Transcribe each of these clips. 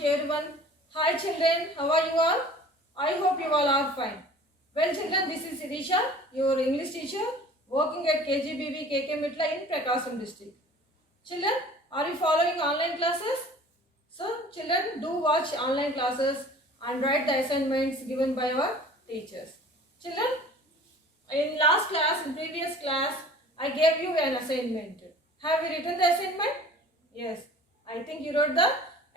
to everyone. Hi children, how are you all? I hope you all are fine. Well children, this is Sirisha, your English teacher working at KGBB KK Mitla in Prakasam district. Children, are you following online classes? So children, do watch online classes and write the assignments given by our teachers. Children, in last class, in previous class, I gave you an assignment. Have you written the assignment? Yes, I think you wrote the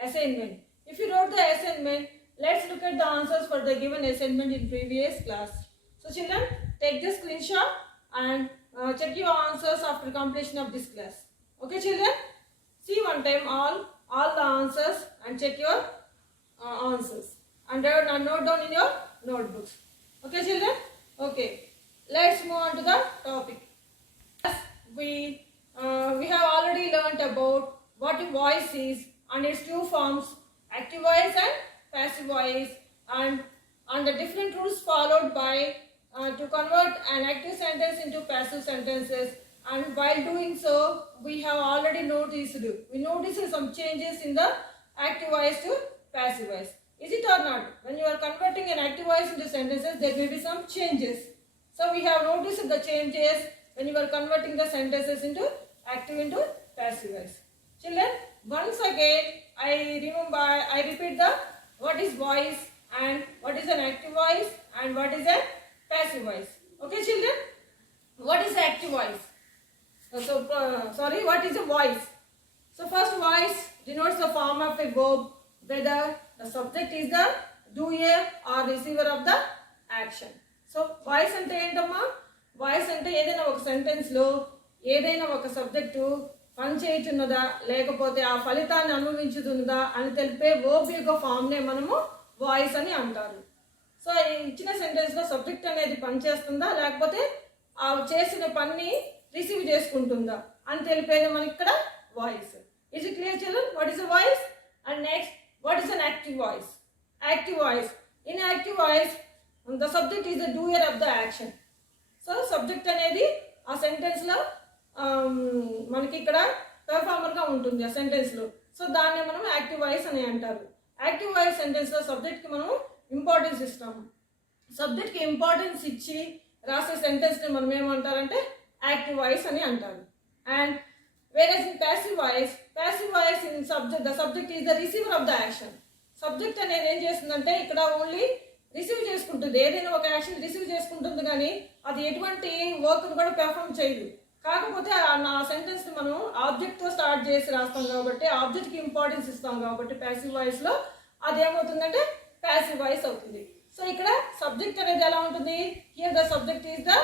assignment. If you wrote the assignment, let's look at the answers for the given assignment in previous class. So children, take the screenshot and check your answers after completion of this class. Okay children? See one time all the answers and check your answers. And note down in your notebooks. Okay children? Okay. Let's move on to the topic. We have already learnt about what a voice is and its two forms, active voice and passive voice, and the different rules followed by to convert an active sentence into passive sentences. And while doing so, we have already noticed some changes in the active voice to passive voice. Is it or not? When you are converting an active voice into sentences, there may be some changes. So we have noticed the changes when you are converting the sentences into active into passive voice. Children, once again I repeat the what is voice and what is an active voice and what is a passive voice. Okay children? What is active voice? What is a voice? So first, voice denotes the form of a verb, whether the subject is the doer or receiver of the action. So voice ante ఏంటమ్మా? Voice అంటే ఏదైనా ఒక sentence లో ఏదైనా ఒక subject పని చేయుచున్నదా లేకపోతే ఆ ఫలితాన్ని అనుభవించుతున్నదా అని తెలిపే వర్బ్ యొక్క ఫామ్ నే మనము వాయిస్ అని అంటారు. సో ఇచ్చిన సెంటెన్స్ లో సబ్జెక్ట్ అనేది పని చేస్తుందా లేకపోతే ఆ చేసిన పనిని రిసీవ్ చేసుకుంటుందా అని తెలిపేది మనకి ఇక్కడ voice. Is it clear children? What is a voice? And next, what is an active voice? Active voice, in active voice the subject is the doer of the action. So subject అనేది ఆ sentence లో మనకి ఇక్కడ performer గా ఉంటుంది ఆ sentence లో. So దాన్ని మనం యాక్టివ్ వాయిస్ అని అంటారు. యాక్టివ్ వాయిస్ సెంటెన్స్ లో సబ్జెక్ట్ కి మనం ఇంపార్టెన్స్ ఇస్తాము. సబ్జెక్ట్ కి ఇంపార్టెన్స్ ఇచ్చి రాసే సెంటెన్స్ ని మనం ఏమంటారంటే యాక్టివ్ వాయిస్ అని అంటారు. And whereas in passive voice in subject, the subject is the receiver of the action. Subject అనేది ఏం చేస్తుందంటే ఇక్కడ ఓన్లీ రిసీవ్ చేసుకుంటుంది, ఏదైనా ఒక యాక్షన్ రిసీవ్ చేసుకుంటుంది కానీ అది ఎటువంటి వర్క్ కూడా పెర్ఫామ్ చేయదు. కాకపోతే ఆ సెంటెన్స్ ని మనం ఆబ్జెక్ట్ తో స్టార్ట్ చేసి రాస్తాం కాబట్టి ఆబ్జెక్ట్ కి ఇంపార్టెన్స్ ఇస్తాం కాబట్టి పాసివ్ వాయిస్ లో అది ఏమవుతుందంటే పాసివ్ వాయిస్ అవుతుంది. సో ఇక్కడ సబ్జెక్ట్ అనేది ఎలా ఉంటుంది? Here the subject is the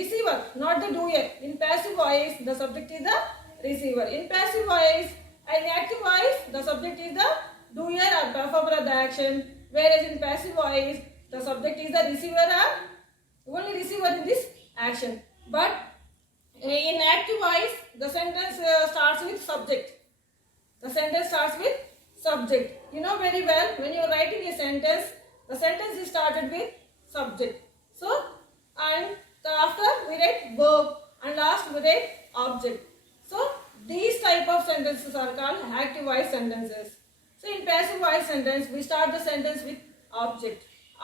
receiver, not the doer. In passive voice the subject is the receiver. In passive voice and active voice, the subject is the doer or performer of the action, whereas in passive voice, the subject is the receiver or only receiver in this action. But in active voice, the sentence starts with subject. The sentence starts with subject. You know very well, when you are writing a sentence, the sentence is started with subject. So, and after we write verb and last we write object. So these type of sentences are called active voice sentences. So in passive voice sentence, we start the sentence with object.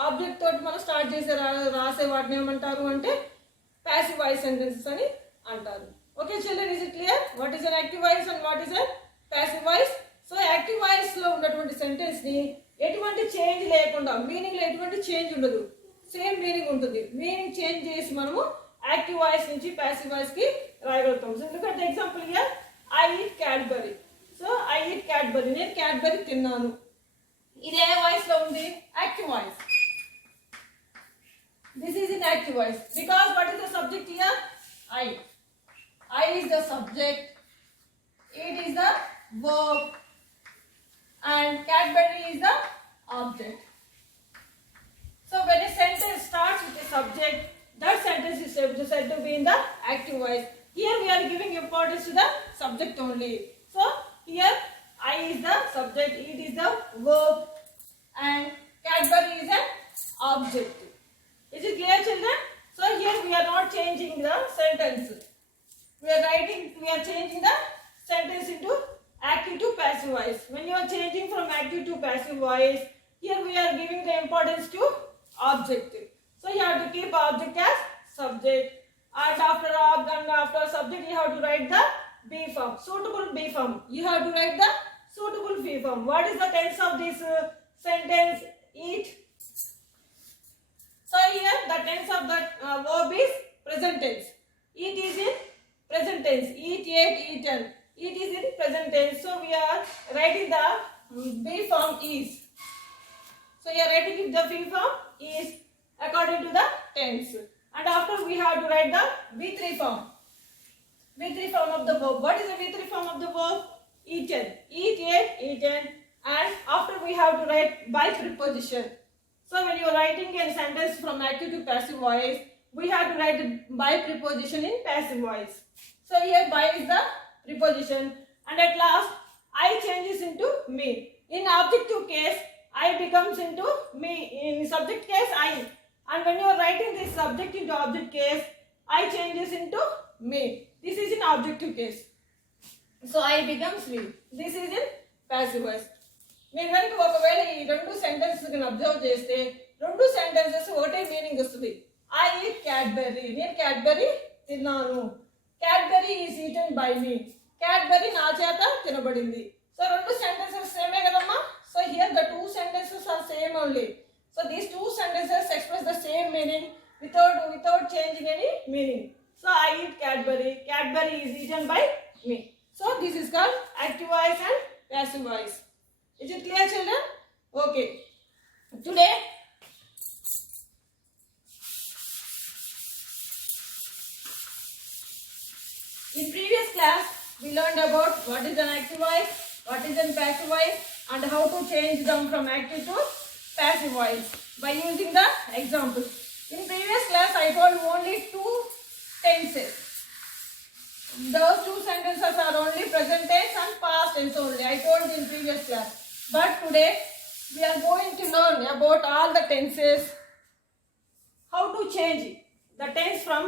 Object తోటి మనం start చేసే రాసే వాటిని ఏమంటారు అంటే passive voice sentences అని అంటారు. Okay children, is it clear? What is an active voice and what is a passive voice? So active voice లో ఉన్నటువంటి సెంటెన్స్ ని ఎటువంటి చేంజ్ లేకుండా, మీనింగ్ లో ఎటువంటి చేంజ్ ఉండదు, సేమ్ మీనింగ్ ఉంటుంది. మీనింగ్ చేంజ్ చేసి మనము యాక్టివ్ వాయిస్ నుంచి పాసివ్ వాయిస్ కి రాయగలుగుతాం. So look at the example here, I eat Cadbury. So I eat Cadbury, నేను క్యాడ్బరీ తిన్నాను. ఇది ఏ వాయిస్ లో ఉంది? Active voice. This is in active voice because what is the subject here? I is the subject, it is the verb and Cadbury is the object. So when a sentence starts with a subject, that sentence is said to be in the active voice. Here we are giving importance to the subject only. So here I is the subject, it is the verb and Cadbury is an object. Is it clear children? So here we are not changing the sentence. We are changing the sentence into active to passive voice. When you are changing from active to passive voice, here we are giving the importance to objective. So you have to keep object as subject, and after subject you have to write the B form, suitable B form. You have to write the suitable B form. What is the tense of this sentence? Eat. So here the tense of the verb is present tense. Eat is in present tense. Eat, ate, eaten. It is in present tense. So we are writing the B form is. So you are writing the B form is according to the tense. And after we have to write the V3 form. V3 form of the verb. What is the V3 form of the verb? Eaten. Eat, ate, eaten. And after we have to write by preposition. So when you are writing a sentence from active to passive voice, we have to write the by preposition in passive voice. So here by is the preposition, and at last I changes into me. In objective case, I becomes into me. In subject case, I. And when you are writing this subject into object case, I changes into me. This is in objective case. So I becomes me. This is in passive voice. మీరు కనుక ఒకవేళ ఈ రెండు sentences observe చేస్తే రెండు sentences ఒకటే meaning వస్తుంది. I eat Cadbury. నేను క్యాడ్బెర్రీ తిన్నాను. Cadbury is eaten by me. Cadbury నా చేత తినబడింది. సో రెండు సెంటెన్సెస్ సేమే కదమ్మా. So here the two sentences are same only. So these two sentences express the same meaning without changing any meaning. So I eat Cadbury. Cadbury is eaten by me. So this is called active voice and passive voice. Is it clear, children? Okay. Today in previous class we learned about what is an active voice, what is an passive voice, and how to change them from active to passive voice by using the example. In previous class I told only two tenses. Those two sentences are only present tense and past tense only. I told in previous class. But today we are going to learn about all the tenses. How to change the tense from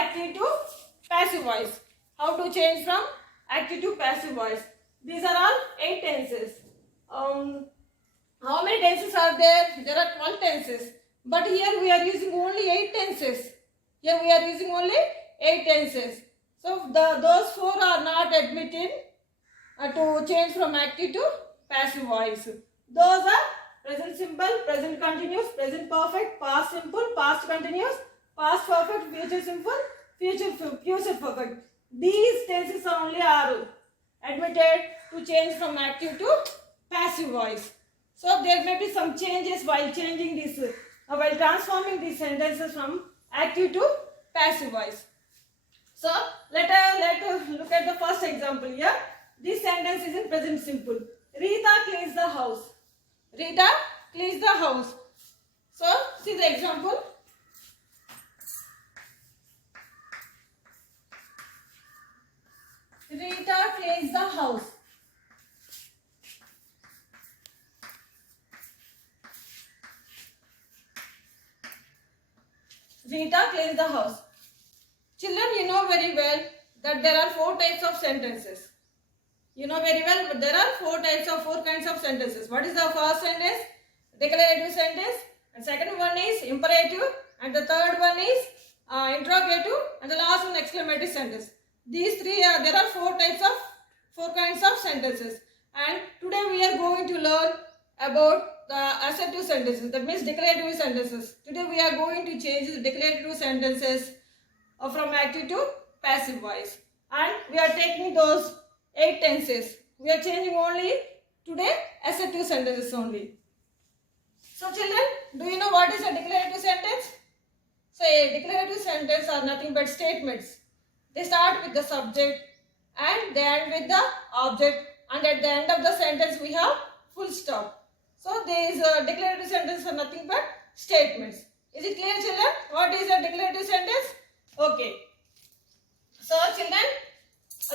active to passive voice. How to change from active to passive voice. These are all 8 tenses. How many tenses are there? There are 12 tenses. But here we are using only 8 tenses. Here we are using only 8 tenses. So those 4 are not admitted to change from active to passive voice. Those are present simple, present continuous, present perfect, past simple, past continuous, past perfect, future simple, future perfect. These tenses only are admitted to change from active to passive voice. So there may be some changes while changing this, while transforming these sentences from active to passive voice. So let us look at the first example here. This sentence is in present simple. Rita cleans the house. Rita cleans the house. So see the example. Rita cleans the house. Rita cleans the house. Children, you know very well that there are 4 types of sentences. You know very well, but there are 4 kinds of sentences. What is the first sentence? Declarative sentence. And second one is imperative. And the third one is interrogative. And the last one exclamative sentence. These 3 are, there are 4 kinds of sentences. And today we are going to learn about the assertive sentences. That means declarative sentences. Today we are going to change the declarative sentences from active to passive voice. And we are taking those 8 tenses. We are changing only today assertive sentences only. So children, do you know what is a declarative sentence? So a declarative sentence are nothing but statements. They start with the subject and they end with the object, and at the end of the sentence we have full stop. So these declarative sentences are nothing but statements. Is it clear, children? What is a declarative sentence? Okay. So children,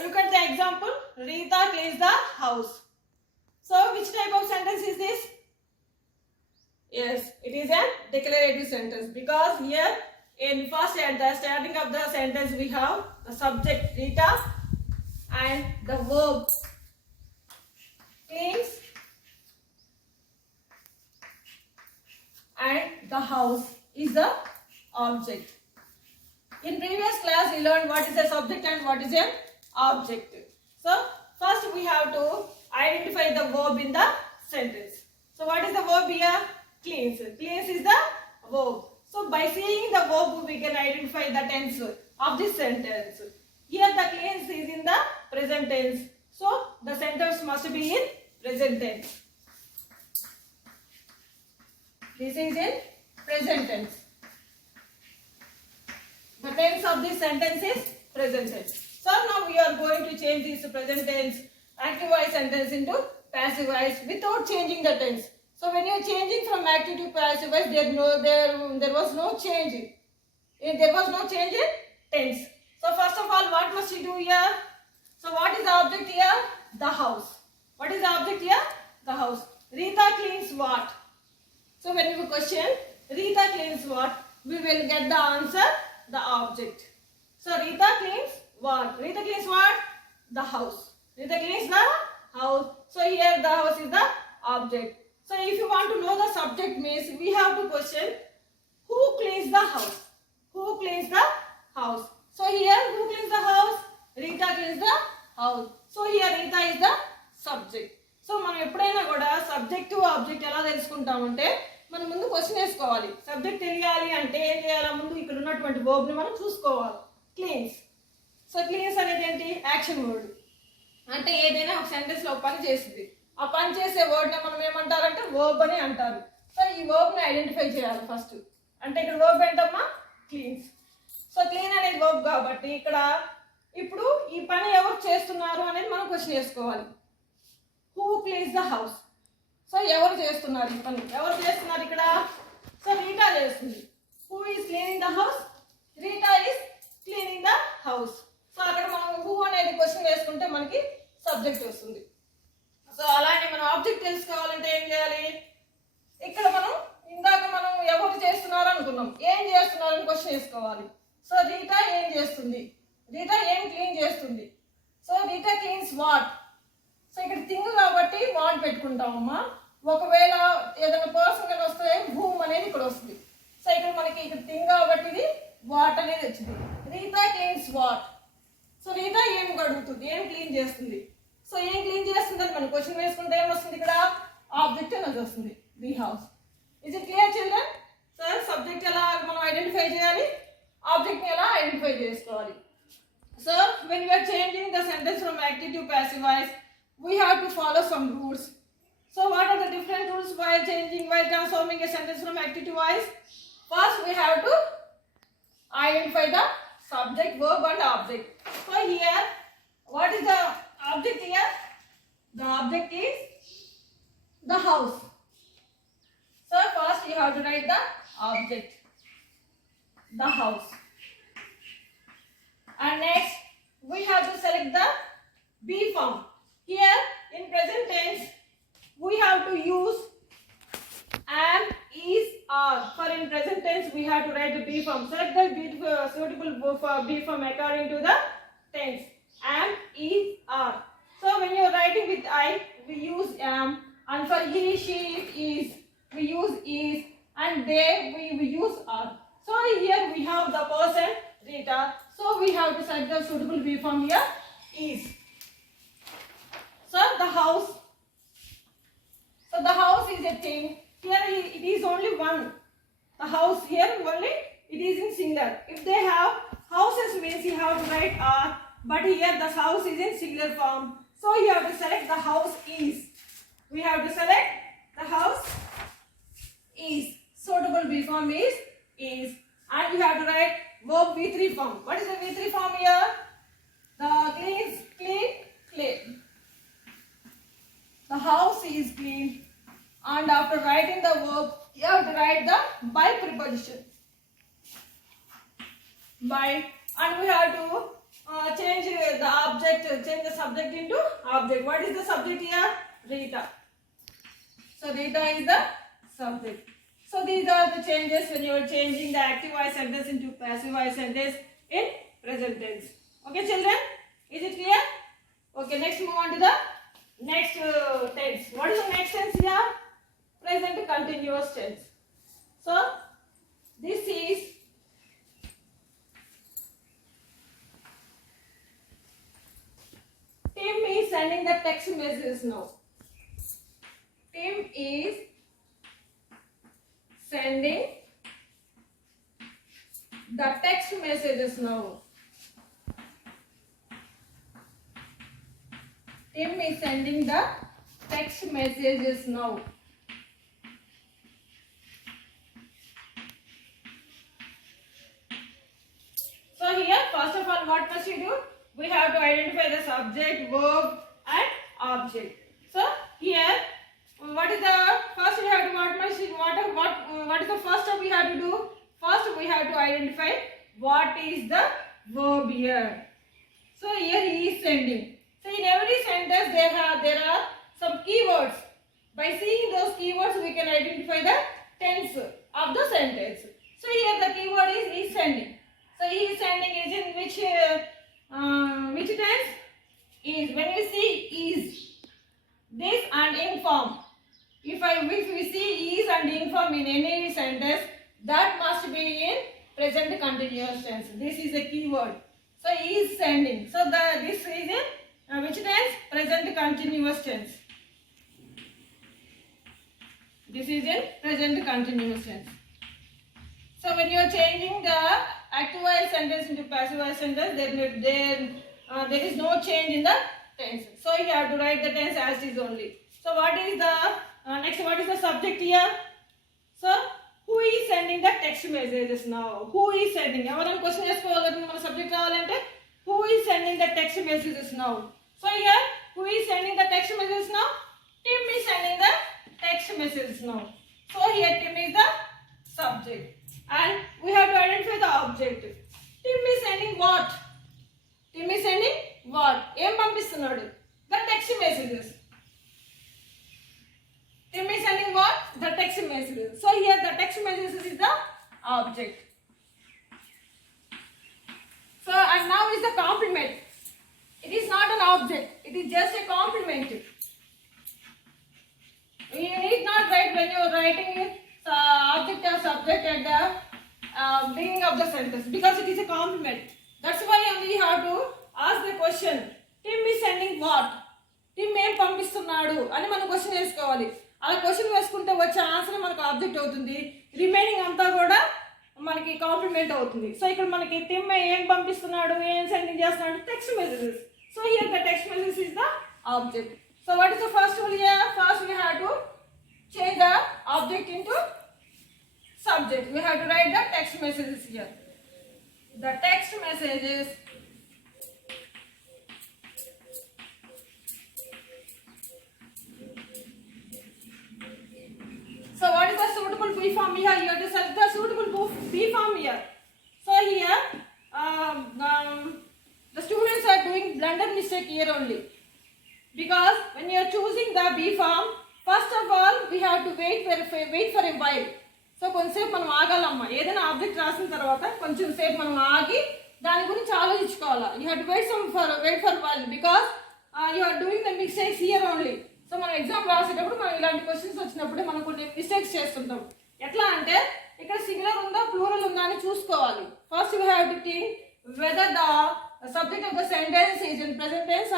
look at the example. Rita cleans the house. So which type of sentence is this? Yes, it is a declarative sentence, because here in first at the starting of the sentence we have the subject Rita and the verb cleans and the house is the object. In previous class we learned what is a subject and what is an object. So first we have to identify the verb in the sentence. So what is the verb here? Cleans. Cleans is the verb. So by seeing the verb we can identify the tense of this sentence. Here the cleans is in the present tense. So the sentence must be in present tense. This is in present tense. The tense of this sentence is present tense. So now we are going to change this present tense active voice sentence into passive voice without changing the tense. So when you are changing from active to passive voice, there was no change. There was no change in tense. So first of all, what must you do here? So what is the object here? The house. What is the object here? The house. Rita cleans what? So when you question Rita cleans what, we will get the answer, the object. So Rita cleans what? Rita cleans what? The house. Rita cleans the house. So here the house is the object. So if you want to know the subject means, we have to question who cleans the house? Who cleans the house? So here who cleans the house? Rita cleans the house. So here Rita is the subject. So మనం ఎప్పుడైనా కూడా subject object ఎలా తెలుసుకుంటామంటే మనం ముందు question వేసుకోవాలి. Subject తెలియాలి అంటే ఏం చేయాలి? ముందు ఇక్కడ ఉన్నటువంటి వర్బ్ని మనం చూసుకోవాలి. క్లీన్స్. సో క్లీన్స్ అనేది ఏంటి? Action word. అంటే ఏదైనా ఒక సెంటెన్స్లో ఒక పని చేస్తుంది. ఆ పని చేసే వర్డ్ని మనం ఏమంటారంటే వర్బ్ అని అంటారు. సో ఈ వర్బ్ని ఐడెంటిఫై చేయాలి ఫస్ట్. అంటే ఇక్కడ వర్బ్ ఏంటమ్మా? క్లీన్స్. సో క్లీన్ అనేది వర్బ్ కాబట్టి ఇక్కడ ఇప్పుడు ఈ పని ఎవరు చేస్తున్నారు అనేది మనం క్వశ్చన్ వేసుకోవాలి. Who cleans the house? So ఎవరు చేస్తున్నారు ఈ పని? ఎవరు చేస్తున్నారు ఇక్కడ? సో రీటా చేస్తుంది. Who is cleaning the house? Rita is cleaning the house. So అక్కడ మనం who అనేది క్వశ్చన్ వేసుకుంటే మనకి సబ్జెక్ట్ వస్తుంది. సో అలానే మనం ఆబ్జెక్ట్ తెలుసుకోవాలంటే ఏం చేయాలి? ఇక్కడ మనం ఇందాక మనం ఎవరు చేస్తున్నారు అనుకున్నాం. ఏం చేస్తున్నారు అని క్వశ్చన్ వేసుకోవాలి. సో రీటా ఏం చేస్తుంది? రీటా ఏం క్లీన్ చేస్తుంది? So Rita cleans what? So ఇక్కడ థింగ్ కాబట్టి వాట్ పెట్టుకుంటామమ్మా. ఒకవేళ ఏదైనా పర్సన్ కానీ వస్తే భూమ్ అనేది ఇక్కడ వస్తుంది. సో ఇక్కడ మనకి ఇక్కడ థింగ్ కాబట్టి ఇది వాట్ అనేది వచ్చింది. Rita cleans what? So Rita ఏం కడుగుతుంది? ఏం క్లీన్ చేస్తుంది? సో ఏం క్లీన్ చేస్తుంది అని మనం క్వశ్చన్ వేసుకుంటే ఏమొస్తుంది? ఇక్కడ ఆబ్జెక్ట్ అనేది వస్తుంది. The house. Is it clear children? Sir subject ఎలా మనం ఐడెంటిఫై చేయాలి, ఆబ్జెక్ట్ని ఎలా ఐడెంటిఫై చేసుకోవాలి. So when you are changing the sentence from active to passive voice, we have to follow some rules. So what are the different rules while transforming a sentence from active to voice? First we have to identify the subject, verb and object. So here what is the object here? The object is the house. So first you have to write the object, the house, and next we have to select the be form. Here in present tense we have to use am, is, are. For in present tense we have to write the be form. Select the suitable be form according to the tense. Am, is, are. So when you are writing with I, we use am, and for he, she, is, we use is, and they, we use are. So here we have the person Rita. So we have to select the suitable be form here, is. So the house. So the house is a thing. Here it is only one. The house here only it is in singular. If they have houses means you have to write are, but here the house is in singular form. So you have to select the house is. We have to select the house is. Suitable be form is, and you have to write verb V3 form. What is the V3 form here? The cleans, clean, clean. The house is clean, and after writing the verb you have to write the by preposition. By, and we have to change the object, change the subject into object. What is the subject here? Rita. So Rita is the subject. So these are the changes when you are changing the active voice sentence into passive voice sentence in present tense. Okay children, is it clear? Okay, next move on to the next tense. What is the next tense here? Present continuous tense. So this is Tim is sending the text messages now. Tim is sending the text messages now. Tim is sending the text messages now. So here, first of all, what must you do? We have to identify the subject, verb, and object. So here, what is the first? We have to what is the first step we have to do? First, we have to identify what is the verb here. So here he is sending. So in every sentence there are some keywords. By seeing those keywords, we can identify the tense of the sentence. So here the keyword is sending. So he is sending is in which tense? Is. When you see is, this and ing form. If we see is and ing form in any sentence, that must be in present continuous tense. This is a keyword. So he is sending. So this is in which tense? Present continuous tense. This is in present continuous tense. So when you are changing the active voice sentence into passive voice sentence, there is no change in the tense. So you have to write the tense as is only. So what is the next? What is the subject here? So who is sending the text messages now? Who is sending? Evaran question chesukovalante mana subject ravalante who is sending the text messages now? So here who is sending the text messages now? Tim is sending the text messages now. So here Tim is the subject. And we have to identify the object. Tim is sending what? Tim is sending what? Em pampistunnadu? The text messages. Tim is sending what? The text messages. So here the text messages is the object. So and now is the complement. It is not an object. It is just a complement. You need not write when you are writing object or subject at the beginning of the sentence because it is a complement. That's why only you have to ask the question. Tim is sending what? Tim ఏం పంపిస్తున్నాడు అని మనం question వేసుకోవాలి. అలా question వేసుకుంటే వచ్చే answer మనకు object అవుతుంది. రిమైనింగ్ అంతా కూడా మనకి కాంప్లిమెంట్ అవుతుంది. సో ఇక్కడ మనకి టిమ్ ఏం పంపిస్తున్నాడు, ఏం సెండింగ్ చేస్తున్నాడు, text messages. So here the text message is the object. So what is the first rule here? First we have to change the object into subject. We have to write the text messages here. The text messages so what is the suitable B form here? You have to select the suitable B form here. So here the students are doing blunder mistake here only because when you are choosing the B form, first of all we have to wait for a while. So కొంచెంసేపు మనం ఆగాలమ్మా. ఏదైనా object రాసిన తర్వాత కొంచెం సేపు మనం ఆగి దాని గురించి ఆలోచించుకోవాలా. You have to wait for while because you are doing the mistakes here only. So మనం ఎగ్జామ్ రాసేటప్పుడు మనం ఇలాంటి క్వశ్చన్స్ వచ్చినప్పుడే మనం కొన్ని మిస్టేక్స్ చేస్తుంటాం. ఎట్లా అంటే ఇక్కడ సింగులర్ ఉందా ప్లూరల్ ఉందా అని చూసుకోవాలి. First you have to think whether the subject of the sentence is in present tense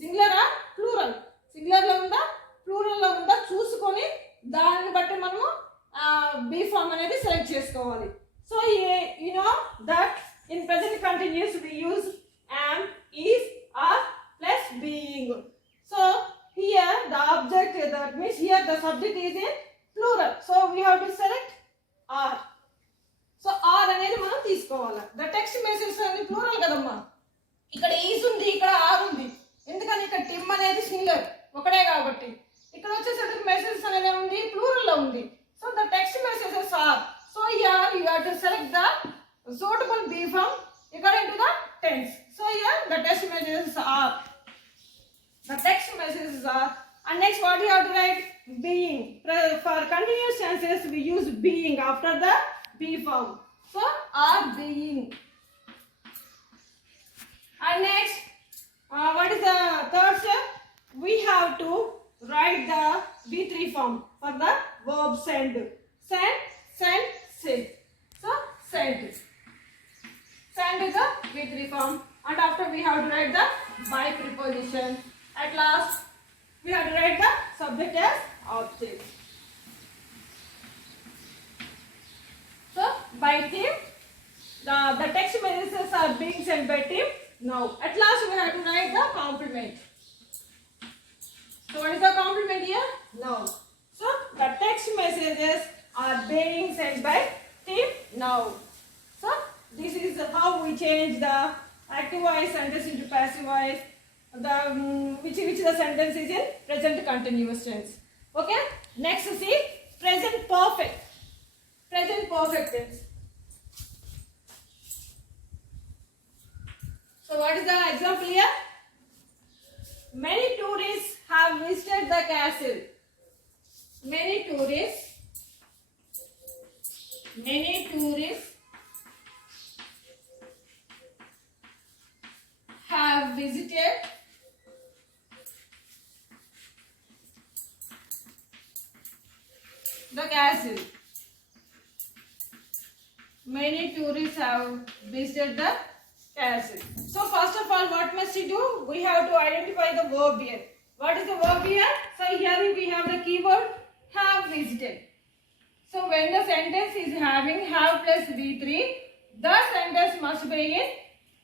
singular or plural. Singular లో ఉందా ప్లూరల్ లో ఉందా చూసుకొని దాన్ని బట్టి మనము B form అనేది సెలెక్ట్ చేసుకోవాలి. So you know that in present continuous we use am, is, are plus being. So here the object, that means here the subject is in plural. So we have to select are. So are అనేది మనం తీసుకోవాలి. The text message అనేది plural కదమ్మా. ఇక్కడ is ఉంది, ఇక్కడ are ఉంది. ఎందుకని ఇక్కడ tim అనేది సింగులర్ ఒకటే కాబట్టి. ఇక్కడ వచ్చేసరికి మెసేజెస్ అనేది ఉంది ప్లూరల్ లో ఉంది. So the text messages are. So here you have to select the suitable B form according to the tense. So here the text messages are. The text messages are. And next what you have to write? Being. For continuous tenses we use being after the B form. So are being. And next what is the third step? we have to write the V3 form for the verb send. Send, send, send. So send. Send is the V3 form, and after we have to write the by preposition. At last, we have to write the subject as object. So by team, the text messages are being sent by team. Now, at last we have to write the complement. So what is the complement here? Now. So the text messages are being sent by team now. So this is how we change the active voice sentence into passive voice. Which the sentence is in present continuous tense. Okay. Next see present perfect. Present perfect tense. So what is the example here? Many tourists have visited the castle. Many tourists have visited the castle. Many tourists have visited the castle. So first of all, what must we do? We have to identify the verb here. What is the verb here? So here we have the keyword have visited. So when the sentence is having have plus V3, the sentence must be in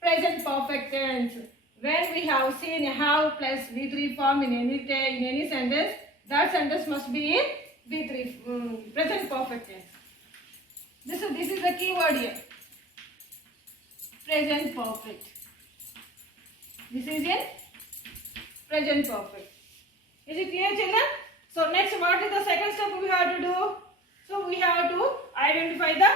present perfect tense. When we have seen have plus V3 form in any sentence, that sentence must be in V3 present perfect tense. This is the keyword here. Present perfect. This is in present perfect. Is it clear, children? So next, what is the second step we have to do? So we have to identify the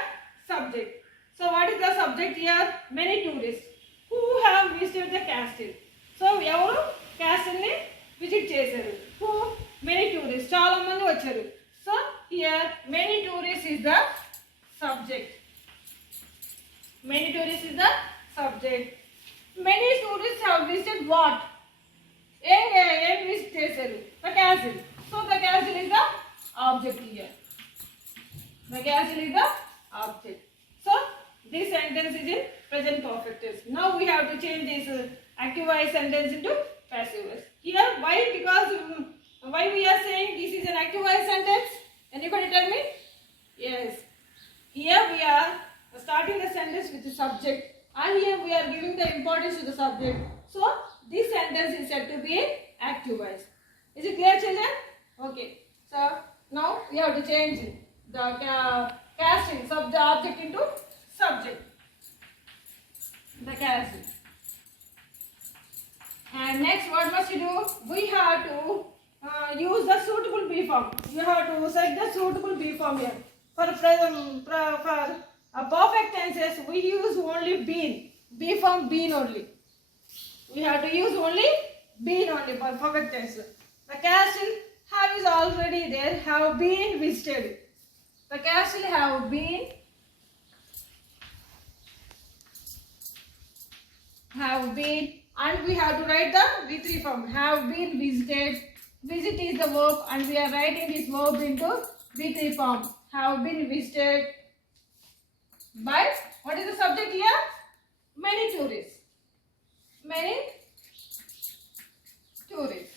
subject. So what is the subject here? Many tourists who have visited the castle. So ఎవరు castle ని visit చేశారు. Who? Many tourists. చాలా మంది వచ్చారు. So here many tourists is the subject. Many tourists is the subject. Many tourists have visited what? ఏం visit చేశారు? The castle. So the castle is the object here. The castle is the object. So this sentence is in present perfect tense. Now we have to change this active voice sentence into passive voice. Here why? Because why we are saying this is an active voice sentence? Anybody tell me? Yes. Here we are starting the sentence with the subject, and here we are giving the importance to the subject. So this sentence is said to be in active voice. Is it clear, children? Okay. So now we have to change the casting the object into subject. The casting. And next, what must you do? We have to use the suitable B form. You have to select the suitable B form here. For perfect tenses, we use only been. B form been only. We have to use only been only for perfect tenses. The castle have is already there. Have been visited. The castle have been. And we have to write the V3 form. Have been visited. Visit is the verb, and we are writing this verb into V3 form. Have been visited by, what is the subject here? Many tourists. Many tourists.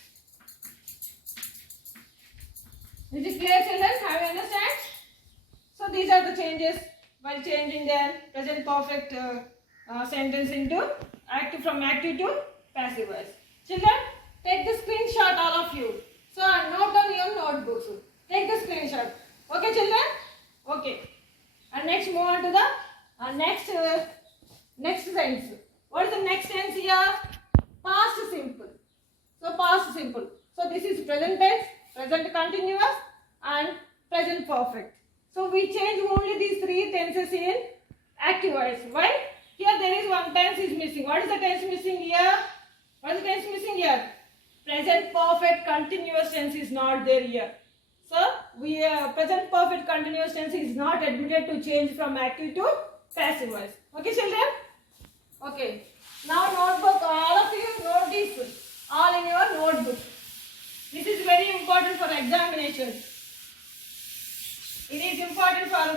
Is it clear, children? Have you understand? So these are the changes while changing the present perfect sentence into active, from active to passive voice. Children, take the screenshot, all of you. So note down your notebooks. Take the screenshot. Okay, children? Okay. And next, move on to the next tense. What is the next tense here? Past simple. So past simple. So this is present tense, present continuous, and present perfect. So we change only these three tenses in active voice. Why? Here there is one tense is missing. What is the tense missing here? What is the tense missing here? Present perfect continuous tense is not there here. So we present perfect continuous tense is not admitted to change from active to passive voice. Okay, children? Okay. Now notebook, all of you note this all in your notebook. This is very important for examination. It is important for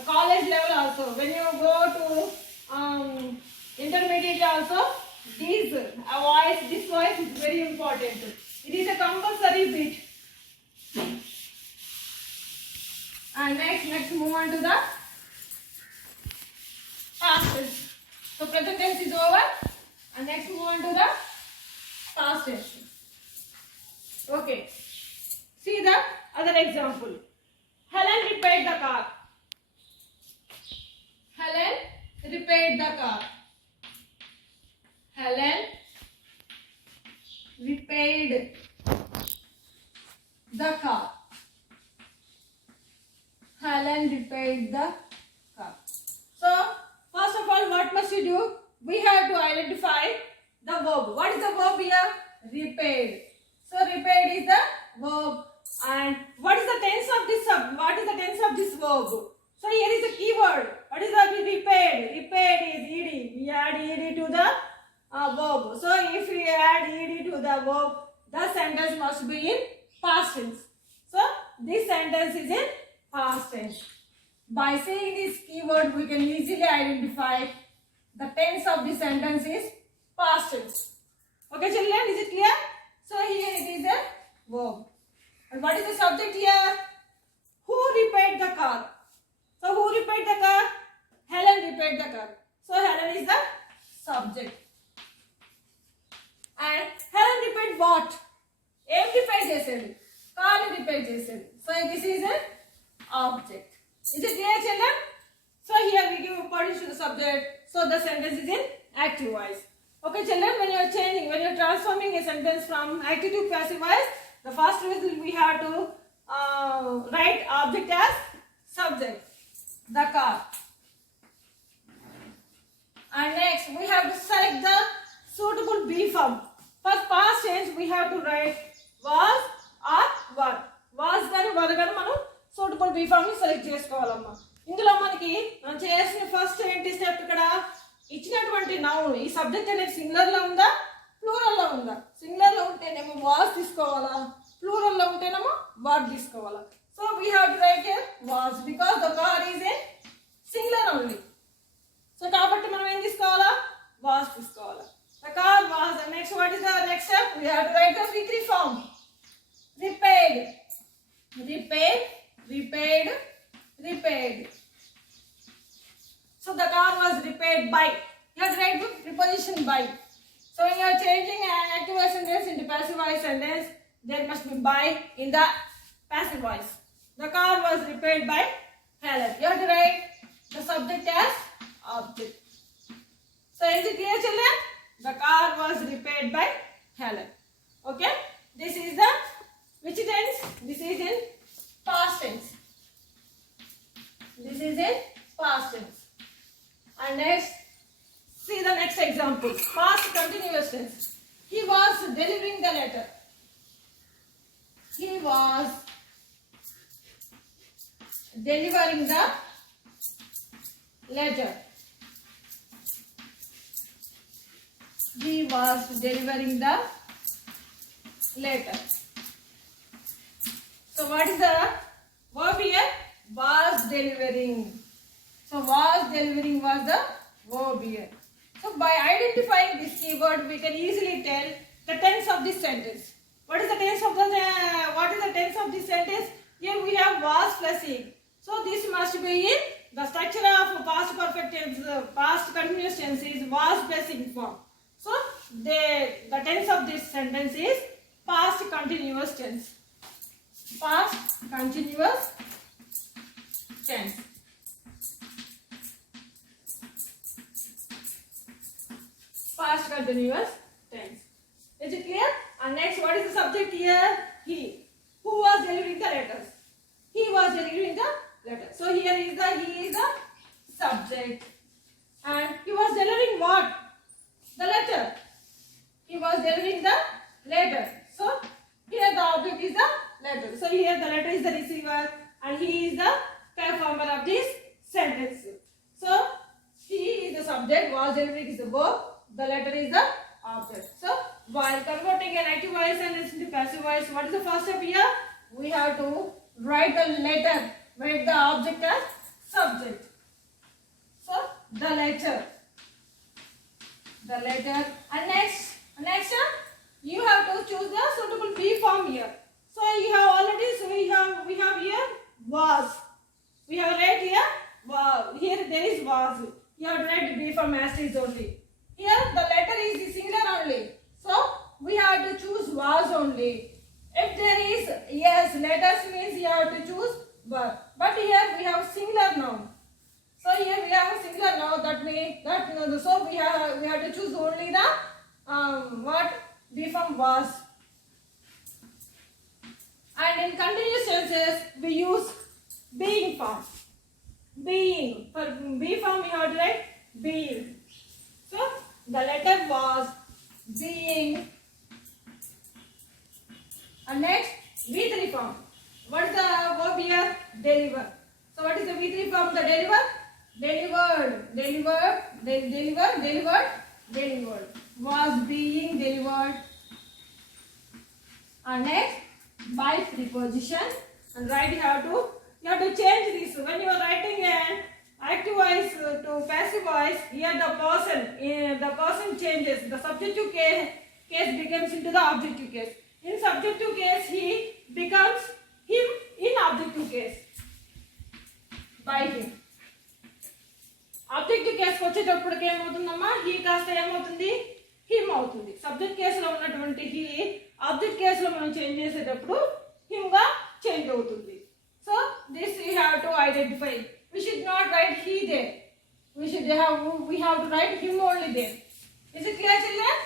a college level also. When you go to intermediate also, this voice is very important. It is a compulsory bit. And next move on to the past tense. So present tense is over, and next move on to the past tense. Okay. See the other example. Helen repaired the car. Helen repaired the car. Helen repaired the car. Helen repaired the car. So, first of all, what must you do? We have to identify the verb. What is the verb here? Repaired. So, repaired is the verb. And what is the tense of this verb? So, here is the keyword. What is the repaired? Repaired is ed. We add ed to the verb. So, if we add ed to the verb, the sentence must be in past tense. So, this sentence is in past tense. By seeing this keyword, we can easily identify the tense of the sentence is past tense. Okay, children, is it clear? So, here it is a verb. And what is the subject here? Who repaired the car? So, who repaired the car? Helen repaired the car. So, Helen is the subject. And Helen repaired what? Em repair chesedi. Car repair chesedi. So, this is an object. Is it clear, children? So, here we give importance to the subject. So, the sentence is in active voice. Okay, children, when you are transforming a sentence from active to passive voice, the first result we have to write object as subject, the car. And next we have to select the suitable be form. For past tense we have to write was or were. Was gani were gani manu suitable be form ni select chesukovalamma. ఇందులో మనకి మనం చేసిన first ఏంటి step ఇక్కడ ఇచ్చినటువంటి noun ఈ subject అనేది singular లో ఉందా ప్లూరల్ లో ఉందా సింగులర్ లో ఉంటేనేమో వాస్ తీసుకోవాలా ప్లూరల్ లో ఉంటేనేమో వర్ తీసుకోవాలా so we have to write here was because the car is a singular only so కాబట్టి మనం ఏం తీసుకోవాలా వాస్ తీసుకోవాలా the car was next what is the next step we have to write the weekly form repaired repaired. So the car was repaired by. You have to write with preposition by. So when you are changing an active voice sentence into passive voice sentence, there must be by in the passive voice. The car was repaired by Helen. You have to write the subject as object. So is it clear, children? The car was repaired by Helen. Okay? This is the which tense? This is in past tense. This is in past tense. And next, see the next example. Past continuous tense. He was delivering the letter. He was delivering the letter. He was delivering the letter. So what is the verb here? Was delivering. So was delivering was the verb here. So by identifying this keyword, we can easily tell the tense of this sentence. What is the tense of this sentence? Here we have was plus ing. So this must be in the structure of past perfect tense, past continuous tense is was plus ing form. So the tense of this sentence is past continuous tense. Past continuous tense. Past continuous tense. Is it clear? And next, what is the subject here? He. Who was delivering the letters? He was delivering the letter. So here is he is the subject. And he was delivering what? The letter. He was delivering the letter. So here the object is the letter. So here the letter is the receiver and he is the performer of this sentence. So he is the subject, was delivering is the verb, the letter is the object. So while converting an active voice sentence into passive voice, what is the first step here? We have to write the letter, write the object as subject. So the letter, and next you have to choose the suitable be form here. So you have already, so we have here was. We have read here was. Here there is was. You have to write be form as is only. Here the letter is singular only. So we have to choose was only. If there is yes, letters means you have to choose was. But here we have singular noun. So here we have a singular noun, that means that so we have to choose only the what be form was. And in continuous tenses we use being form. Being, for be form we have to write being. So the letter was being. And next V3 form. What is the verb here? Deliver. So what is the V3 form? The deliver. Delivered. Was being delivered. And next by preposition. And right you have to change this. When you are writing an active voice to passive voice, here the person changes. The subjective case becomes into the objective case. In subjective case, he becomes him. In objective case, by him. Objective case వచ్చేటప్పటికి ఏమవుతుందమ్మా? he కాస్త ఏమవుతుంది? him అవుతుంది. Subject కేసులో ఉన్నటువంటి he object కేసులో మనం change చేసేటప్పుడు him గా చేంజ్ అవుతుంది. So this we have to identify. We should not write he there. We have to write him only there. Is it clear, children?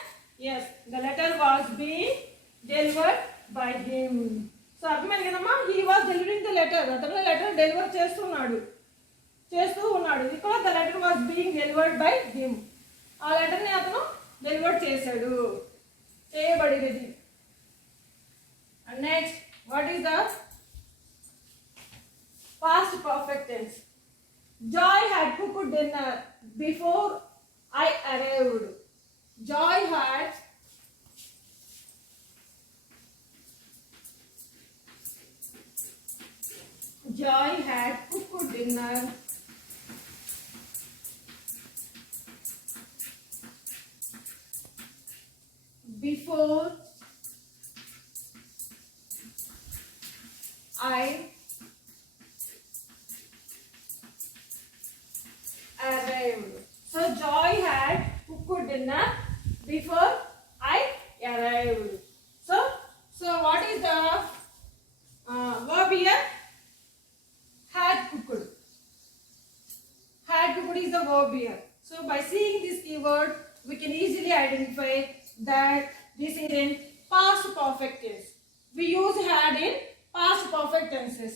Yes. The letter was being delivered by him. So అర్థమైంది కదమ్మా? he was delivering the letter. అతను letter deliver చేస్తూ ఉన్నాడు. ఇక్కడ the letter was being delivered by him. ఆ letter ని అతను deliver చేయబడినది. And next, what is the past perfect tense? Joy had cooked dinner before I arrived. Joy had cooked dinner before I arrived. So Joy had cooked dinner before I arrived. So what is the verb here? Had cooked. Had cooked is the verb here. So by seeing this keyword, we can easily identify that this is in past perfect tense. We use had in past perfect tenses.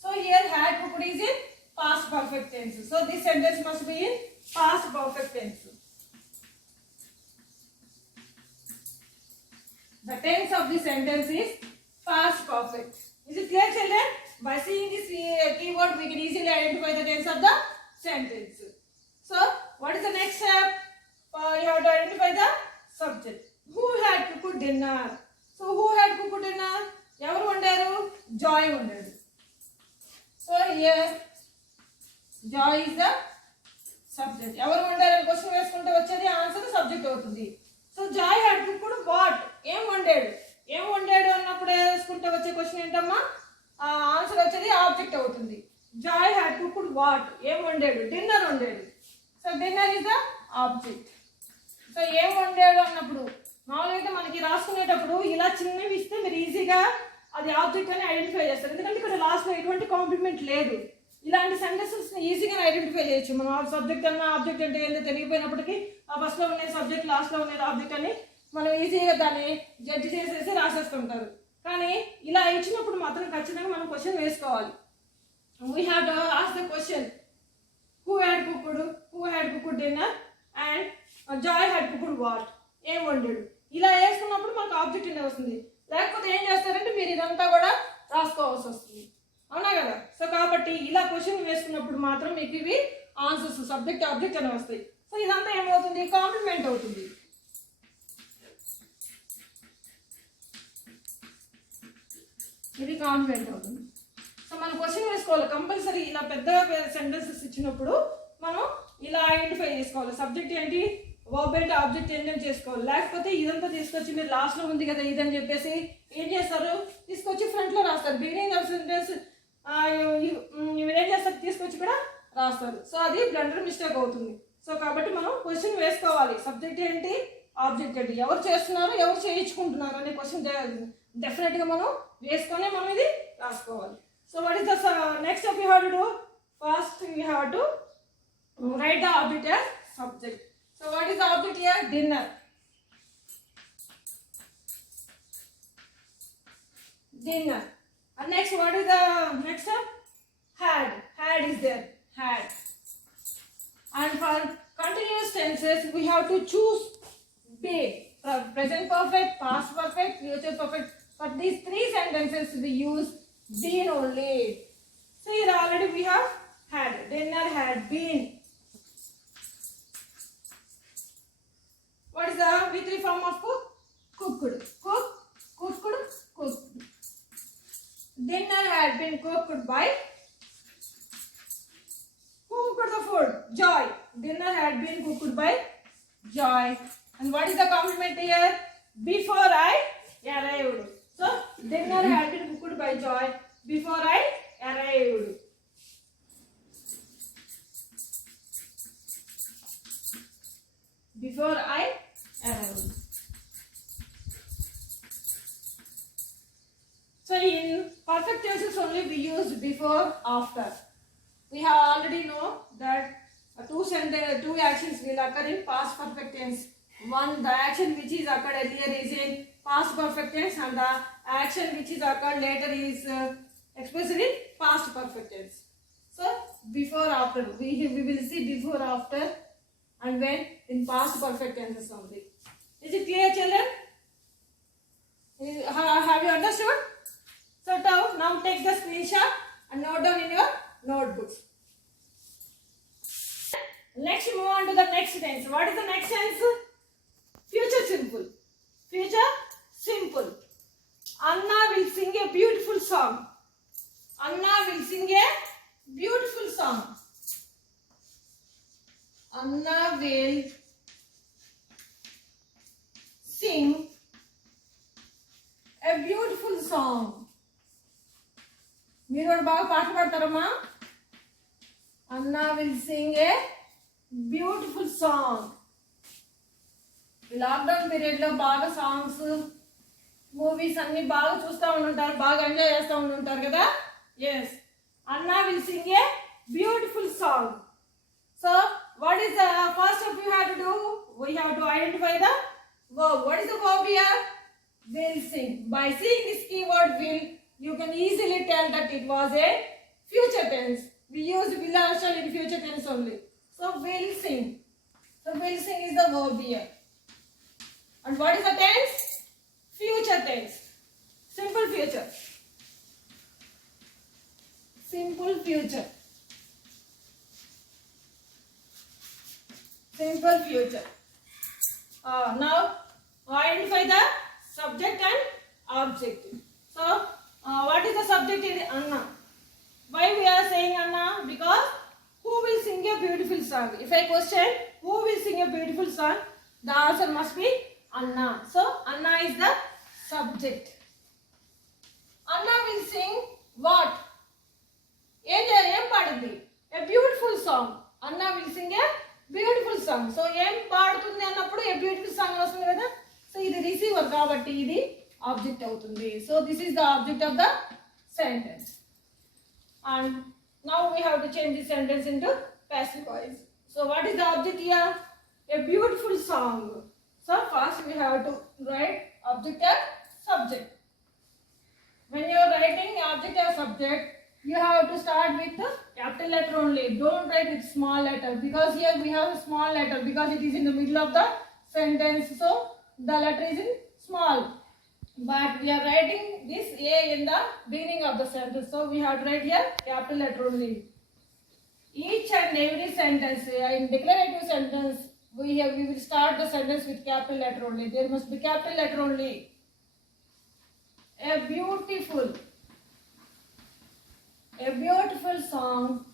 So here had cooked is in past perfect tense. So this sentence must be in past perfect tense. The tense of this sentence is past perfect. Is it clear, children? By seeing this keyword, we can easily identify the tense of the sentence. So what is the next step? You have to identify the subject. Who had cooked dinner? So who had cooked dinner? ఎవరు వండారు? Joy వండాడు. So here Joy is the subject. ఎవరు వండారని question వేసుకుంటే వచ్చేది answer subject అవుతుంది. So Joy had cooked what? ఏం వండాడు అన్నప్పుడు వేసుకుంటే వచ్చే క్వశ్చన్ ఏంటమ్మా? ఆన్సర్ వచ్చేది ఆబ్జెక్ట్ అవుతుంది. Joy had cooked what? ఏం వండాడు? డిన్నర్ వండాడు. So dinner is the object. So ఏం వండాడు అన్నప్పుడు మామూలుగా మనకి రాసుకునేటప్పుడు ఇలా చిన్నవి ఇస్తే మీరు ఈజీగా అది ఆబ్జెక్ట్ అని ఐడెంటిఫై చేస్తారు. ఎందుకంటే ఇక్కడ లాస్ట్లో ఎటువంటి కాంప్లిమెంట్ లేదు. ఇలాంటి సెంటెన్సెస్ ఈజీగా ఐడెంటిఫై చేయొచ్చు. మనం సబ్జెక్ట్ అన్న ఆబ్జెక్ట్ అంటే ఏంటో తెలియపోయినప్పటికీ ఆ ఫస్ట్లో ఉన్నది సబ్జెక్ట్, లాస్ట్లో ఉన్నది ఆబ్జెక్ట్ అని మనం ఈజీగా దాన్ని జడ్జి చేసేసి రాసేస్తుంటారు. కానీ ఇలా ఇచ్చినప్పుడు మాత్రం ఖచ్చితంగా మనం క్వశ్చన్ వేసుకోవాలి. We have to ask the question who had cooked dinner and Joy had cooked what? ఏం వండాడు? ఇలా వేసుకున్నప్పుడు మనకు ఆబ్జెక్ట్ అనేది వస్తుంది. లేకపోతే ఏం చేస్తారంటే మీరు ఇదంతా కూడా రాసుకోవాల్సి వస్తుంది. అవునా కదా? సో కాబట్టి ఇలా క్వశ్చన్ వేసుకున్నప్పుడు మాత్రం మీకు ఇవి ఆన్సర్స్ సబ్జెక్ట్ ఆబ్జెక్ట్ అని వస్తాయి. సో ఇదంతా ఏమవుతుంది? కాంప్లిమెంట్ అవుతుంది. ఇది కాంప్లిమెంట్ అవుతుంది. సో మనం క్వశ్చన్ వేసుకోవాలి కంపల్సరీ. ఇలా పెద్దగా సెంటెన్సెస్ ఇచ్చినప్పుడు మనం ఇలా ఐడెంటిఫై చేసుకోవాలి. సబ్జెక్ట్ ఏంటి, వర్బ్ ఏంటి, ఆబ్జెక్ట్ ఏంటి అని చేసుకోవాలి. లేకపోతే ఇదంతా తీసుకొచ్చి మీరు లాస్ట్లో ఉంది కదా ఇదని చెప్పేసి ఏం చేస్తారు, తీసుకొచ్చి ఫ్రంట్లో రాస్తారు. బిగినింగ్ ఆఫ్ సెంటెన్స్ మీరు ఏం చేస్తారు, తీసుకొచ్చి కూడా రాస్తారు. సో అది బ్లండర్ మిస్టేక్ అవుతుంది. సో కాబట్టి మనం క్వశ్చన్ వేసుకోవాలి. సబ్జెక్ట్ ఏంటి, ఆబ్జెక్ట్ ఏంటి, ఎవరు చేస్తున్నారు, ఎవరు చేయించుకుంటున్నారు అనే క్వశ్చన్ డెఫినెట్గా మనం వేసుకొని మనం ఇది రాసుకోవాలి. So what is the next step you have to do, first you have to write the object as subject. So what is the object here, dinner. Dinner. And next what is the next step, had. Had is there, had. And for continuous tenses we have to choose big, present perfect, past perfect, future perfect. For these three sentences we use been only. So here already we have had, dinner had been. What is the V3 form of cook, cooked, cook, cooked, cooked. Dinner had been cooked by, who cooked the food, Joy. Dinner had been cooked by Joy. And what is the complement here, before I arrived. So dinner had been cooked by Joy before I arrived. Before I arrived. So in perfect tenses only we use before, after. We have already know that two actions will occur in past perfect tense. One, the action which is occurred earlier is in past perfect tense, and the action which is occurred later is expressed in past perfect tense. So before, after, we will see before, after, and when in past perfect tenses only. Is it clear, children? Have you understood? So now take the screenshot and note down in your notebooks. Next move on to the next tense. What is the next tense? Future simple. Future simple. Anna will sing a beautiful song. Anna will sing a beautiful song. Anna will sing a beautiful song. మీరు కూడా బాగా పాట పాడతారమ్మా. Anna will sing a beautiful song. Lockdown period లో బాగా songs, movies అన్ని బాగా చూస్తూ ఉంటుంటారు, బాగా ఎంజాయ్ చేస్తూ ఉంటుంటారు కదా. Yes, Anna will sing a beautiful song. So what is the first step you have to do? We have to identify the verb. What is the verb here? Will sing. By seeing this keyword will, you can easily tell that it was a future tense. We use will also in future tense only. So will sing. So will sing is the verb here. And what is the tense? Future tense. Simple future. Simple future. Simple future. Now identify the subject and object. So what is the subject here? Anna. Why we are saying Anna? Because who will sing a beautiful song? If I question who will sing a beautiful song, the answer must be Anna. So Anna is the subject. Anna will sing what? Em padundi? A beautiful song. Anna will sing a beautiful song. So em padutundi annappudu a beautiful song vastundi kada. So idi receiver kabatti idi object avutundi. So this is the object of the sentence. And now we have to change this sentence into passive voice. So what is the object here? A beautiful song. So first we have to write object as subject. When you are writing object as subject, you have to start with the capital letter only. Don't write with small letter, because here we have a small letter because it is in the middle of the sentence. So the letter is in small. But we are writing this A in the beginning of the sentence. So we have to write here capital letter only. Each and every sentence, in declarative sentence, we will start the sentence with capital letter only. There must be capital letter only. A beautiful. A beautiful song.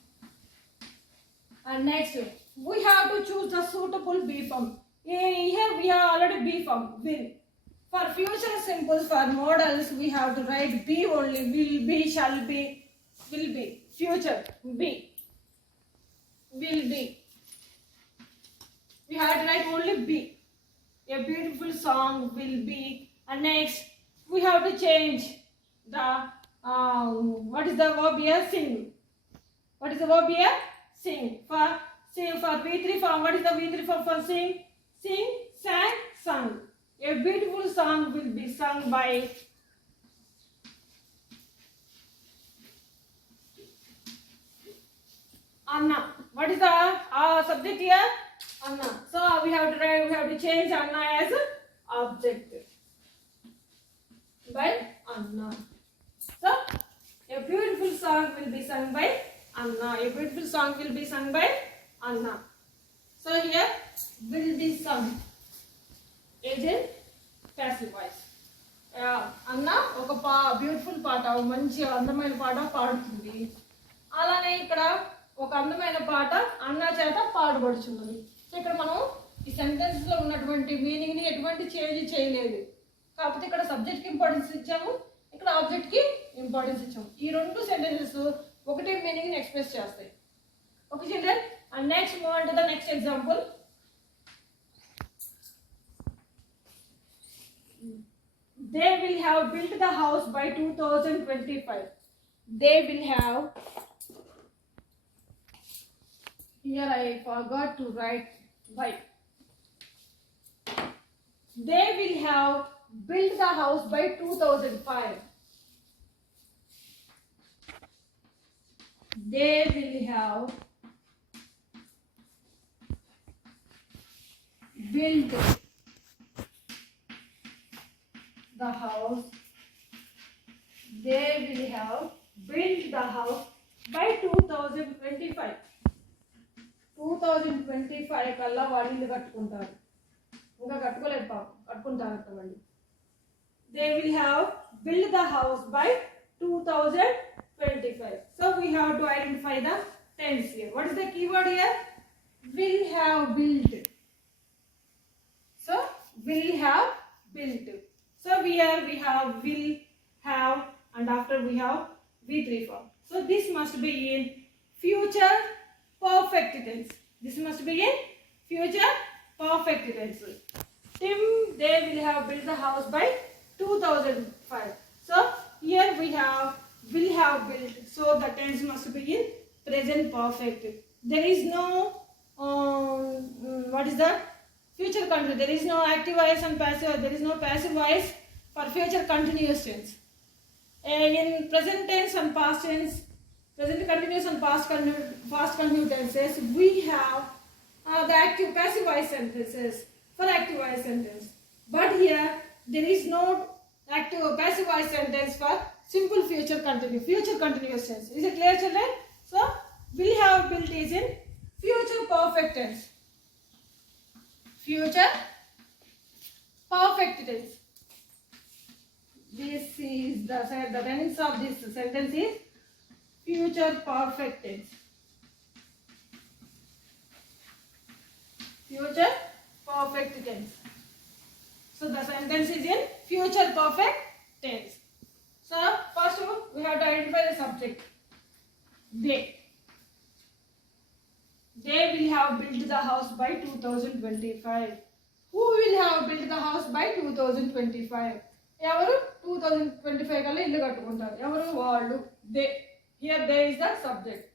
And next, we have to choose the suitable be form. Here we have already be form, will. For future simple, for models, we have to write be only. Will be, shall be, will be. Future, be, will be. We have to write only be. A beautiful song will be. And next, we have to change the, what is the verb here? Sing. What is the verb here? Sing. For V3 form, what is the V3 form for sing? Sing, sang, sung. A beautiful song will be sung by Anna. What is the subject here? Anna. So we have to change Anna as object by Anna. So a beautiful song will be sung by Anna. A beautiful song will be sung by Anna. So here will be sung is in passive voice. అన్న ఒక beautiful పాట మంచి అందమైన పాట పాడుతుంది. అలానే ఇక్కడ ఒక అందమైన పాట అన్న చేత పాడబడుచున్నది. సో ఇక్కడ మనం ఈ సెంటెన్స్ లో ఉన్నటువంటి మీనింగ్ ని ఎటువంటి చేంజ్ చేయలేదు. కాకపోతే ఇక్కడ సబ్జెక్ట్ కి ఇంపార్టెన్స్ ఇచ్చాము, ఇక్కడ ఆబ్జెక్ట్ కి ఇంపార్టెన్స్ ఇచ్చాము. ఈ రెండు సెంటెన్సెస్ ఒకటే మీనింగ్ ని ఎక్స్ప్రెస్ చేస్తాయి. Okay children, and next move on to the next example. They will have built the house by 2025. They will have, here I forgot to write by. They will have built the house by 2005. They will have built the house. They will have built the house by 2025. 2025 కల్లా వాళ్ళు ఇల్లు కట్టుకుంటారు. ఇంకా కట్టుకోలేదు పాపం, కట్టుకుంటారట వాళ్ళు. They will have built the house by 2025. So we have to identify the tense here. What is the keyword here? Will have built. So will have built. So here we have will have, and after we have V3 form. So this must be in future perfect tense. This must be in future perfect tense. Tim, they will have built the house by 2005. So here we have will have built. So the tense must be in present perfect. There is no what is that? Future continuous. There is no active voice and passive. There is no passive voice for future continuous tense. In present tense and past tense, present continuous and past continuous tenses, we have the active passive voice sentences for active voice sentence. But here there is no active passive voice sentence for simple future continuous tense. Is it clear, children? So will have built is in future perfect tense. Future perfect tense. This is the tense of this sentence is future perfect tense. Future perfect tense. So the sentence is in future perfect tense. So first we have to identify the subject. They will have built the house by 2025. Who will have built the house by 2025? ఎవరు 2025 కల్లా ఇల్లు కట్టుకుంటారు. ఎవరు? వాళ్ళు. They. Here they is the subject.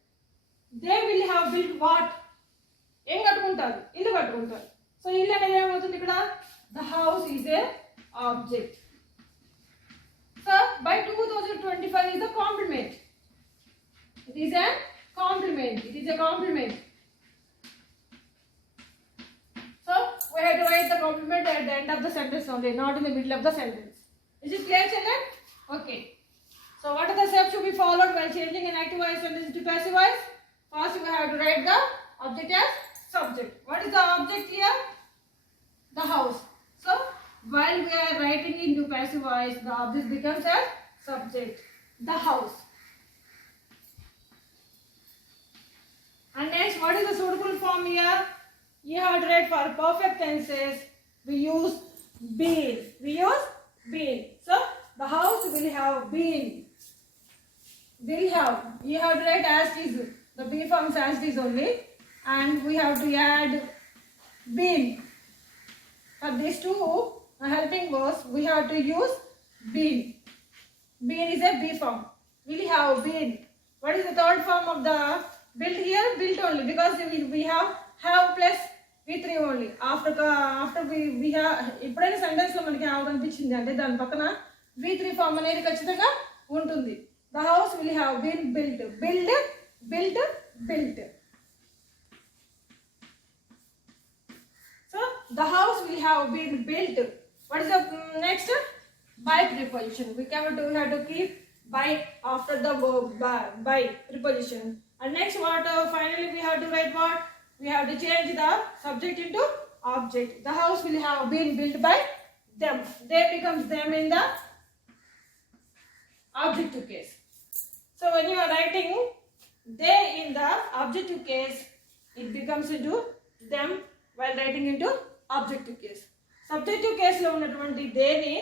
They will have built what? ఏం కట్టుకుంటారు? ఇల్లు కట్టుకుంటారు. సో ఇల్లు అనేది ఏమవుతుంది ఇక్కడ? The house is a object. So by 2025 is the complement. It is a complement. It is a complement. So we have to write the complement at the end of the sentence only, not in the middle of the sentence. Is it clear, children? Okay. So what are the steps to be followed while changing an active voice sentence to passive voice? First we have to write the object as subject. What is the object here? The house. So while we are writing into passive voice, the object becomes a subject. The house. suitable form here? You have to write for perfect tenses. We use been. We use been. So the house will have been. Will have. You have to write as is. The be forms as is only, and we have to add been. For these two helping verbs, we have to use been. Been is a be form. Will have been. What is the third form of the built here? Built only, because we have plus V3 only. After we have ఇప్పుడైనా sentence లో మనకి have కనిపించింది అంటే దాని పక్కన V3 form అనేది ఖచ్చితంగా ఉంటుంది. The house will have been built. Built. So the house will have been built. What is the next? By preposition. We have to keep by after the verb by preposition. And next what? Finally we have to write what? We have to change the subject into object. The house will have been built by them. They becomes them in the objective case. So when you are writing they in the objective case, it becomes into them while writing into objective case. Subjective case లో ఉన్నటువంటి దేని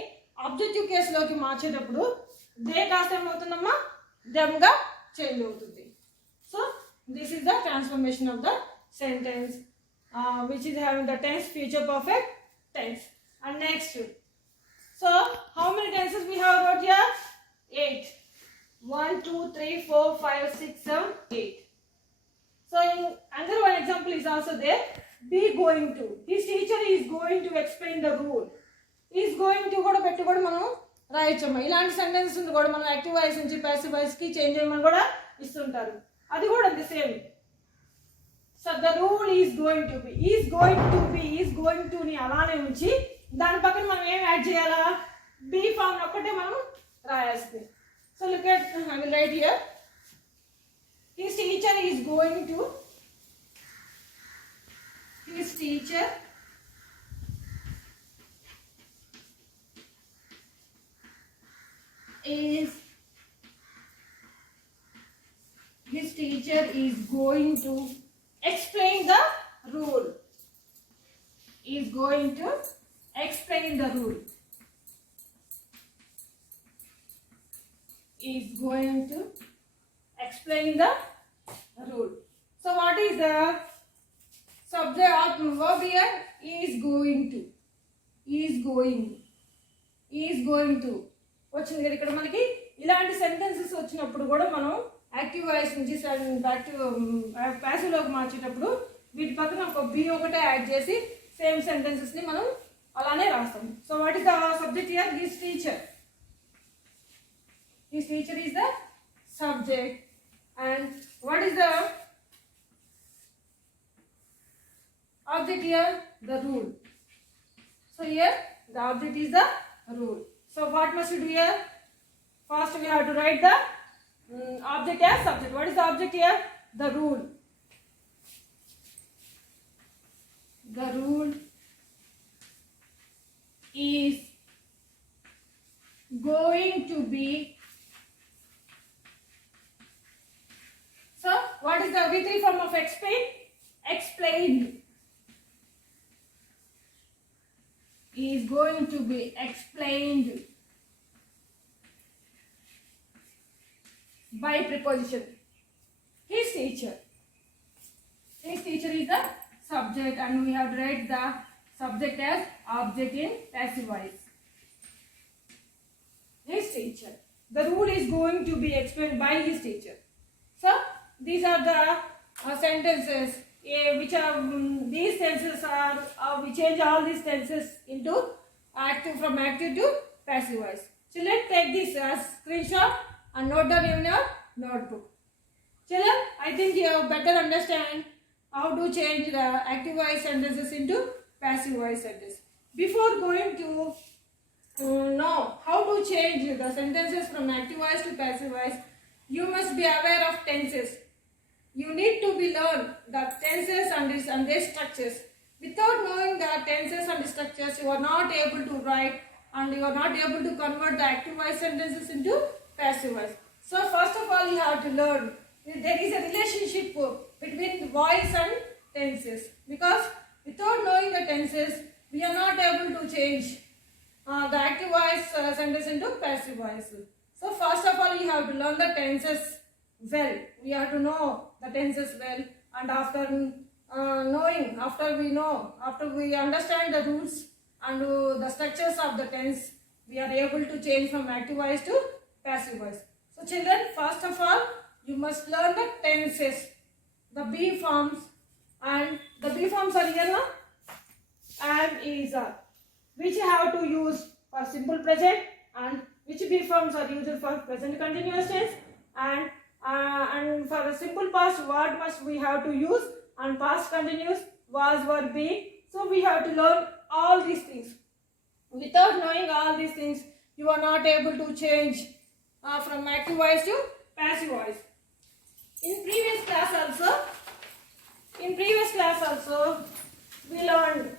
objective case లోకి మార్చేటప్పుడు దే కాస్త ఏమవుతుందమ్మా them గా change అవుతుంది. So this is the transformation of the sentence which is having the tense future perfect tense. And next, so how many tenses we have wrote here? 8. 1 2 3 4 5 6 7 8. So in another one example is also there. Be going to. His teacher is going to explain the rule. Is going to కూడా పెట్టి కూడా మనం రాయొచ్చమ్మా. ఇలాంటి sentences కూడా మనం active voice నుంచి passive voice కి change చేయమని కూడా ఇస్తుంటారు. అది కూడా the same. So the rule is going to be. Is going to ని అలానే ఉంచి దాని పక్కన మనం ఏం యాడ్ చేయాలా? బీ ఫామ్ ఒక్కటే మనం రాయాల్సింది. So look at, I will write here. His teacher is going to. His teacher is going to explain the rule. Is going to explain the rule. Is going to explain the rule. So what is the subject of verb here? Is going to. వచ్చింది కదా ఇక్కడ మనకి. ఇలాంటి sentences వచ్చినప్పుడు కూడా మనం active voice నుంచి passive లోకి మార్చేటప్పుడు వీటి పక్కన ఒక బి ఒకటే యాడ్ చేసి సేమ్ సెంటెన్సెస్ ని మనం అలానే రాస్తాం. So what is the subject here? His teacher. His teacher is the subject. And what is the object here? The rule. So here the object is the rule. So what must we do here? First we have to write the object as subject. What is the object here? The rule. The rule is going to be. So what is the V3 form of explain? Explained. Is going to be explained by preposition. His teacher. His teacher is the subject, and we have to write the subject as object in passive voice. His teacher. The rule is going to be explained by his teacher. So these are the sentences which are these tenses are we change all these tenses into active, from active to passive voice. Children, take this as screenshot and note down in your notebook. Children, I think you have better understand how to change the active voice sentences into passive voice sentences. Before going to know how to change the sentences from active voice to passive voice, you must be aware of tenses. You need to be learn the tenses and their structures. Without knowing the tenses and the structures, you are not able to write and you are not able to convert the active voice sentences into passive voice. So first of all, you have to learn there is a relationship between voice and tenses, because without knowing the tenses, we are not able to change the active voice sentence into passive voice. So first of all, you have to learn the tenses well. We have to know the tenses well, and after after we understand the rules and the structures of the tense, we are able to change from active voice to passive voice. So children, first of all, you must learn the tenses, the be forms, and the be forms are here now, am, is, are, which you have to use for simple present, and which be forms are used for present continuous tense, and for the simple past, what must we have to use, and past continuous, was, were, be. So we have to learn all these things. Without knowing all these things, you are not able to change from active voice to passive voice. In previous class also, we learned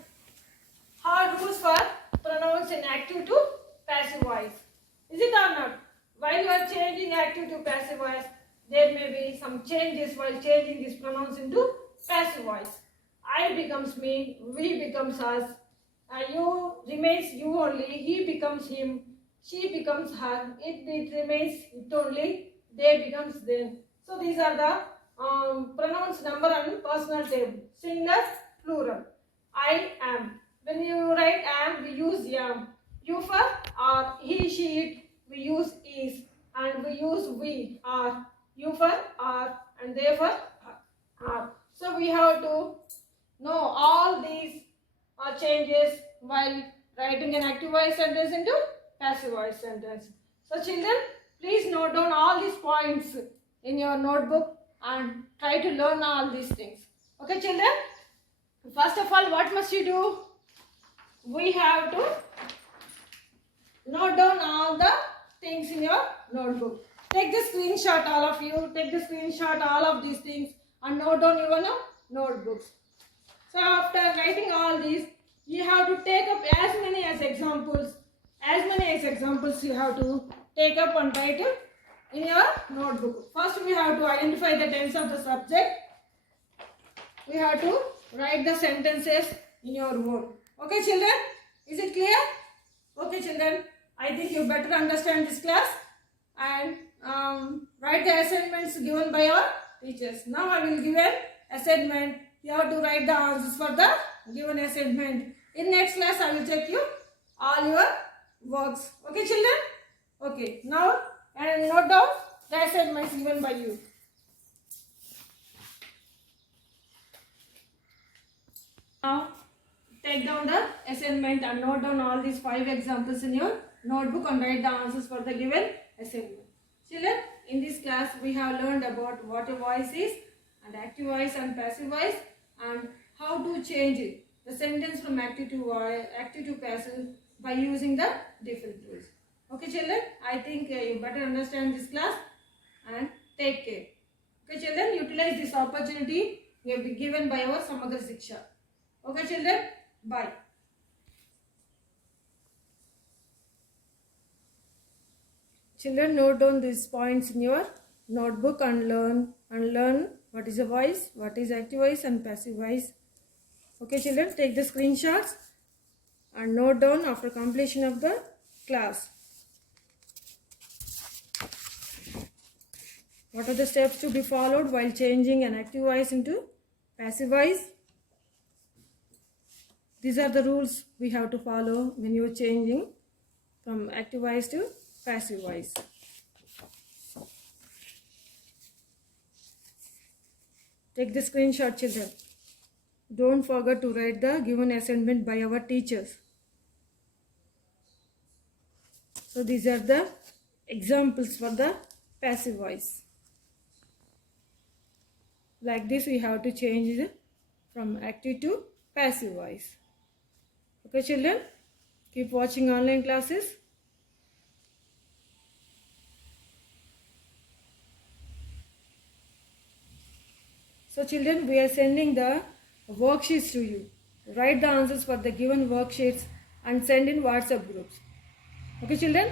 hard rules for pronouns in active to passive voice. Is it or not? While you are changing active to passive voice, there may be some changes while changing these pronouns into passive voice. I becomes me, we becomes us, you remains you only, he becomes him, she becomes her, it remains it only, they becomes them. So these are the pronouns number and personal table. Singular, plural. I am. When you write am, we use am. You for are, he, she, it, we use is, and we use we, are. You for are, and they for are. So we have to know all these changes while writing an active voice sentence into passive voice sentence. So children, please note down all these points in your notebook and try to learn all these things. Okay children? First of all, what must you do? We have to note down all the things in your notebook. Take the screenshot, all of you. Take the screenshot, all of these things, and note down your notebooks. So after writing all these, you have to take up as many as examples. As many as examples you have to take up and write in your notebook. First we have to identify the tense of the subject. We have to write the sentences in your own. Okay children? Is it clear? Okay children, I think you better understand this class and write the assignments given by your teachers. Now I will give an assignment. You have to write the answers for the given assignment. In next class I will check you all your works. Okay children? Okay. Now and note down the assignments given by you. Now take down the assignment and note down all these 5 examples in your notebook and write the answers for the given assignment. Children, in this class we have learned about what a voice is, and active voice and passive voice, and how to change the sentence from active to passive by using the different rules. Okay children, I think you better understand this class and take care. Okay children, utilize this opportunity we have been given by our Samagra Shiksha. Okay children, bye. Children, note down these points in your notebook and learn what is a voice, what is active voice and passive voice. Okay children, take the screenshots and note down after completion of the class. What are the steps to be followed while changing an active voice into passive voice? These are the rules we have to follow when you are changing from active voice to passive voice. Take the screenshot children. Don't forget to write the given assignment by our teachers. So these are the examples for the passive voice. Like this we have to change it from active to passive voice. Okay children, keep watching online classes. So children, we are sending the worksheets to you. Write the answers for the given worksheets and send in WhatsApp groups. Okay children?